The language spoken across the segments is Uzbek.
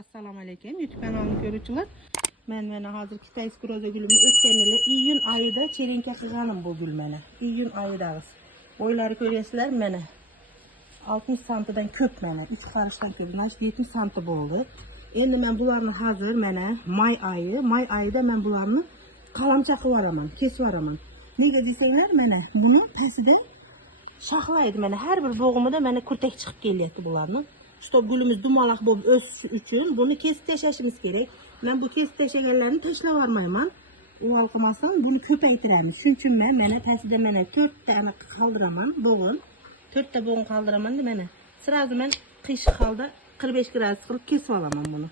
Assalamu alaykum. YouTube kanalını görücüler. Ben hazır Kitay skroza gülümü ötken ile iyun ayıda çelenke kılganım bu gül mene. İyun ayıdağız. Boyları görüyorsunuz mene. 60 santıdan köp mene. 3 karıştan köp. Naş 70 santı boldu. Endi ben bularını hazır mene. May ayıda ben bularını kalamçakı varaman, kes varaman. Nege deseyler mene. Bunu peside şahlaydı mene. Her bir boğumu da mene kurtek çıkıp geliyordu bularını. İşte gülümüz dumalak bolup ösüş üçün bunu kesip teşeşimiz gerek. Ben bu kesip teşegerlerini teşle varmayman. Uvalkımasam bunu köpeytiremiz. Çünkü mene peside mene 4 tane kaldıraman boğun. 4 tane boğun kaldıraman de mene. Sırası ben kış kaldı 45 gradus kılıp kesip alamam bunu.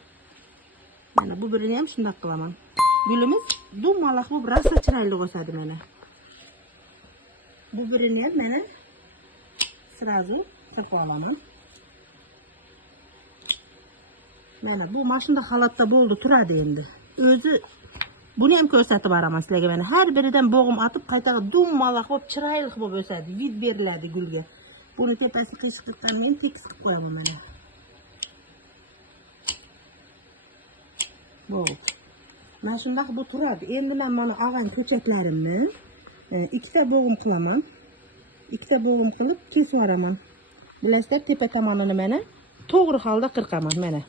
Yani bu birini hem şundak kılamam. Gülümüz dumalak bu rasa çıraylı koysadı mene. Bu birini hem mene sırası kırp alamam. Mana bu maşında halatta boldu turadi endi. Özü bunu hem ko'rsatib beraman sizlarga mana. Har biridan bo'g'im atib qaytaga dummalaq bo'lib, chiroyli bo'lib o'sadi, vid beriladi gulga. Buni tepasi qiyshiqlikdan men tekis qilib qo'yaman mana. Bo'ldi. Mana shundoq bu turadi. Endi men mana olgan ko'chatlarimni ikkita bo'g'im qilaman. Ikkita bo'g'im qilib kesib yuboraman. Bilasizlar, tepa tomonini mana to'g'ri holda qirqaman mana.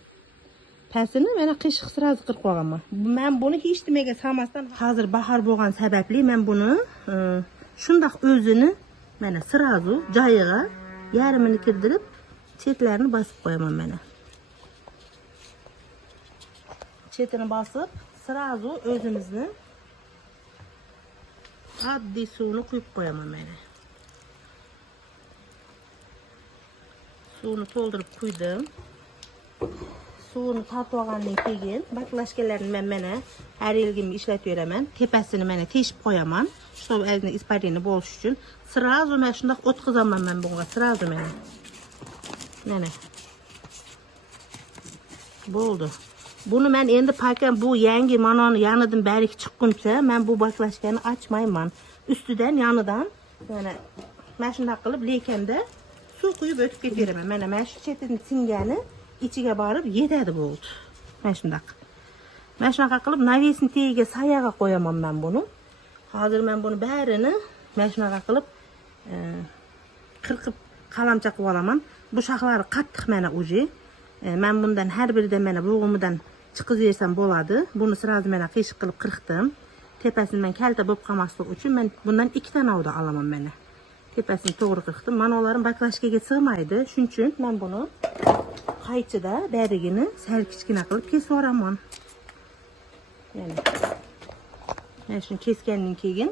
Pasini mana qiyshiq sirasi qirib qo'yganman. Men buni hech nimaga solmasdan hozir bahor bo'lgan sababli men buni shundoq o'zini mana sirazu joyiga yarmini kirdirib chetlarini bosib qo'yaman mana. Chetini bosib sirazu o'zimizni oddiy suvni quyib qo'yaman mana. Suvni to'ldirib quydim. Suvunu tatib olgandan keyin baklashkalarni men mana har yilgimga ishlatib beraman. Tepasini mana teshib qo'yaman. Чтобы ozgina isparini bo'lish uchun sirazu mana shundoq o'tqizaman men bunga sirazu mana. Mana. Bo'ldi. Buni men endi pakam bu yangi manoni yonidan barik chiqquncha men bu baklashkani ochmayman. Ustidan yonidan mana shundoq qilib lekanda suv quyib o'tib ketiraman. Mana shu chetining singani ichiga borib yetadi bo'ldi. Mana shundoq. Mana shunaqa qilib navesni tagiga sayaga qo'yaman men buni. Hozir men buni barini mana shunaqa qilib qirqib qalamcha qilib olaman. Bu shoxlari qattiq mana uji. Men bundan har biridan mana bo'g'imidan chiqizib bersam bo'ladi. Buni sirasi mana qiyshiq qilib qirqdim. Tepasini men kalta bo'lib qolmasligi uchun men bundan 2 ta navda olaman mana. Tepasini to'g'ri qirqdim. Mana ularni baklashkaga sig'maydi. Shuning uchun men buni qaychida barigini sal kichkina qilib kesib yuboraman. Mana shuni kesgandan keyin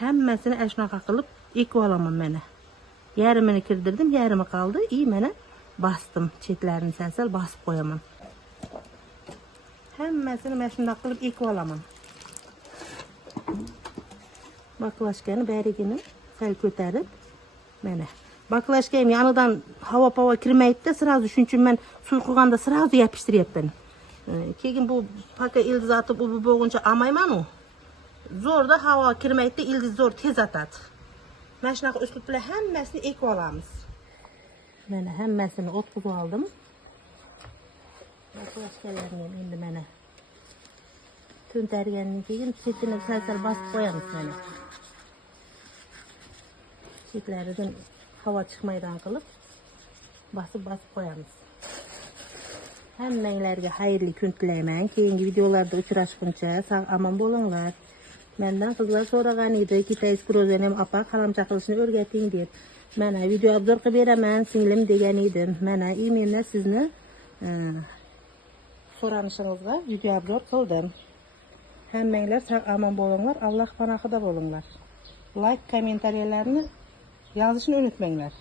hammasini shunaqa qilib ekib olaman mana. Yarmini kirdirdim, yarmi qoldi. Mana bosdim. Chetlarini sal bosib qo'yaman. Hammasini mana shunday qilib ekib olaman. Baklashkani barigini sal ko'tarib mana. Baklashkam yonidan havo kirmaydi, sirazu shuning uchun men suv quyganda sirazu yopishtiryapman. Keyin bu paka ildiz atib u bo'lguncha olmayman u. Zo'rda havo kirmaydi, ildiz zo'r tez atadi. Mana shunaqa uslub bilan hammasini ekib olamiz. Mana hammasini o'tkazib oldim. Baklashkalarni endi mana to'ntargandan keyin chetini sal bosib qo'yamiz mana. Chetlaridan havo chiqmaydigan qilib bosib qo'yamiz. Hammanglarga xayrli kun tilayman. Keyingi videolarda uchrashguncha sog' omon bo'linglar. Mendan qizlar so'ragan edi, Kitay skrozaning ham opa qalamcha qilishni o'rgating deb. Mana video obzor qilib beraman, singlim degan edim. Mana mendan sizni so'ranishingizga video obzor qildim. Hammanglar sog' omon bo'linglar, Alloh panohida bo'linglar. Like, kommentariyalarni yozishni unutmanglar.